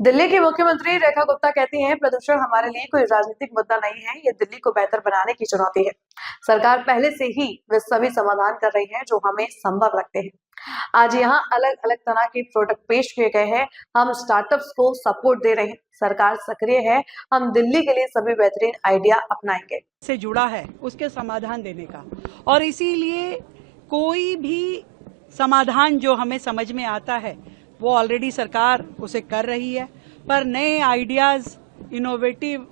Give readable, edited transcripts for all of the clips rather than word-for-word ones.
दिल्ली की मुख्यमंत्री रेखा गुप्ता कहती हैं, प्रदूषण हमारे लिए कोई राजनीतिक मुद्दा नहीं है, ये दिल्ली को बेहतर बनाने की चुनौती है। सरकार पहले से ही वे सभी समाधान कर रही है जो हमें संभव लगते हैं। आज यहाँ अलग अलग तरह के प्रोडक्ट पेश किए गए हैं। हम स्टार्टअप्स को सपोर्ट दे रहे हैं, सरकार सक्रिय है, हम दिल्ली के लिए सभी बेहतरीन आइडिया अपनाएंगे। से जुड़ा है उसके समाधान देने का, और इसीलिए कोई भी समाधान जो हमें समझ में आता है वो ऑलरेडी सरकार उसे कर रही है, पर नए आइडियाज़, इनोवेटिव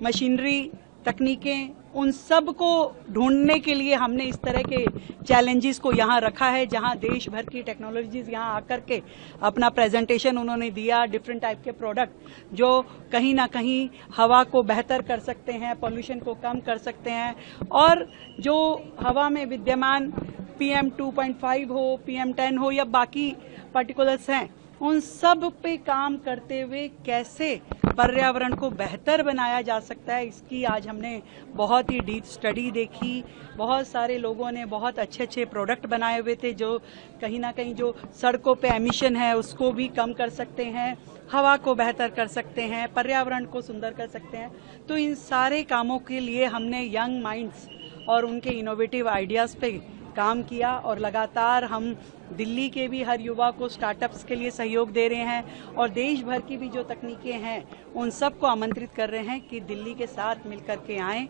मशीनरी, तकनीकें, उन सब को ढूंढने के लिए हमने इस तरह के चैलेंजेस को यहाँ रखा है, जहाँ देश भर की टेक्नोलॉजीज यहाँ आकर के अपना प्रेजेंटेशन उन्होंने दिया। डिफरेंट टाइप के प्रोडक्ट जो कहीं ना कहीं हवा को बेहतर कर सकते हैं, पोल्यूशन को कम कर सकते हैं, और जो हवा में विद्यमान PM 2.5 हो, PM 10 हो या बाकी पार्टिकुलर्स हैं, उन सब पे काम करते हुए कैसे पर्यावरण को बेहतर बनाया जा सकता है, इसकी आज हमने बहुत ही डीप स्टडी देखी। बहुत सारे लोगों ने बहुत अच्छे अच्छे प्रोडक्ट बनाए हुए थे जो कहीं ना कहीं जो सड़कों पे एमिशन है उसको भी कम कर सकते हैं, हवा को बेहतर कर सकते हैं, पर्यावरण को सुंदर कर सकते हैं। तो इन सारे कामों के लिए हमने यंग माइंड्स और उनके इनोवेटिव आइडियाज़ पे काम किया, और लगातार हम दिल्ली के भी हर युवा को स्टार्टअप्स के लिए सहयोग दे रहे हैं, और देश भर की भी जो तकनीकें हैं उन सब को आमंत्रित कर रहे हैं कि दिल्ली के साथ मिलकर के आएँ,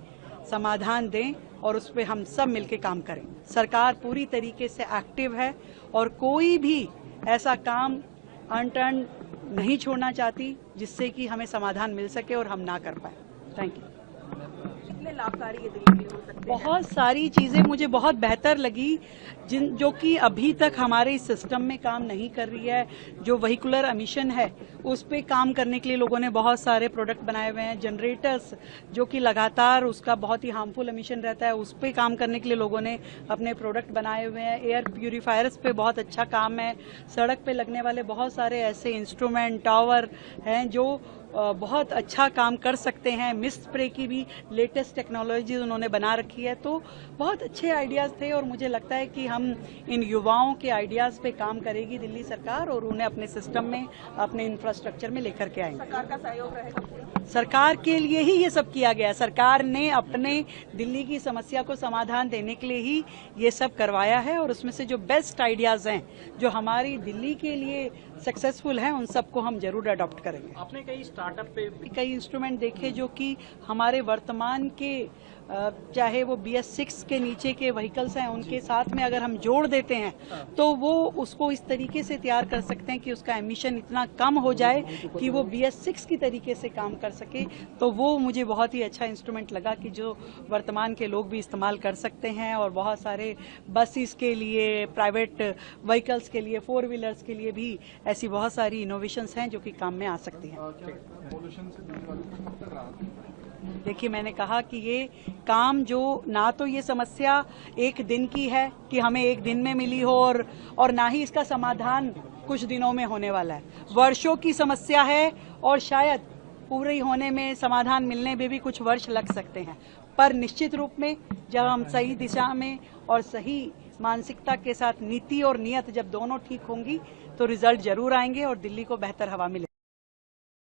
समाधान दें और उस पर हम सब मिलकर काम करें। सरकार पूरी तरीके से एक्टिव है और कोई भी ऐसा काम अनटर्न नहीं छोड़ना चाहती जिससे कि हमें समाधान मिल सके और हम ना कर पाए। Thank you. लाभकारी है दिल्ली के लिए हो सकते हैं? बहुत सारी चीज़ें मुझे बहुत बेहतर लगी जो कि अभी तक हमारे इस सिस्टम में काम नहीं कर रही है। जो व्हीकुलर एमिशन है उस पे काम करने के लिए लोगों ने बहुत सारे प्रोडक्ट बनाए हुए हैं। जनरेटर्स जो कि लगातार उसका बहुत ही हार्मफुल एमिशन रहता है, उस पे काम करने के लिए लोगों ने अपने प्रोडक्ट बनाए हुए हैं। एयर प्यूरीफायर्स पे बहुत अच्छा काम है। सड़क पे लगने वाले बहुत सारे ऐसे इंस्ट्रूमेंट, टावर हैं जो बहुत अच्छा काम कर सकते हैं। मिस्ट स्प्रे की भी लेटेस्ट टेक्नोलॉजी उन्होंने बना रखी है। तो बहुत अच्छे आइडियाज़ थे और मुझे लगता है कि हम इन युवाओं के आइडियाज़ पे काम करेगी दिल्ली सरकार और उन्हें अपने सिस्टम में, अपने इंफ्रास्ट्रक्चर में लेकर के आएंगे। सरकार का सहयोग रहेगा? सरकार के लिए ही ये सब किया गया। सरकार ने अपने दिल्ली की समस्या को समाधान देने के लिए ही ये सब करवाया है, और उसमें से जो बेस्ट आइडियाज़ हैं जो हमारी दिल्ली के लिए सक्सेसफुल हैं उन सबको हम जरूर अडॉप्ट करेंगे। आपने कई स्टार्टअप पे कई इंस्ट्रूमेंट देखे जो कि हमारे वर्तमान के चाहे वो BS6 के नीचे के व्हीकल्स हैं उनके साथ में अगर हम जोड़ देते हैं तो वो उसको इस तरीके से तैयार कर सकते हैं कि उसका एमिशन इतना कम हो जाए कि वो BS6 की तरीके से काम कर सके। तो वो मुझे बहुत ही अच्छा इंस्ट्रूमेंट लगा कि जो वर्तमान के लोग भी इस्तेमाल कर सकते हैं, और बहुत सारे बसेस के लिए, प्राइवेट व्हीकल्स के लिए, 4 व्हीलर्स के लिए भी ऐसी बहुत सारी इनोवेशंस हैं जो कि काम में आ सकती हैं। देखिए, मैंने कहा कि ये काम जो ना तो ये समस्या एक दिन की है कि हमें एक दिन में मिली हो, और ना ही इसका समाधान कुछ दिनों में होने वाला है। वर्षों की समस्या है और शायद पूरी होने में, समाधान मिलने में भी कुछ वर्ष लग सकते हैं, पर निश्चित रूप में जब हम सही दिशा में और सही मानसिकता के साथ नीति और नियत जब दोनों ठीक होंगी तो रिजल्ट जरूर आएंगे और दिल्ली को बेहतर हवा मिलेगी।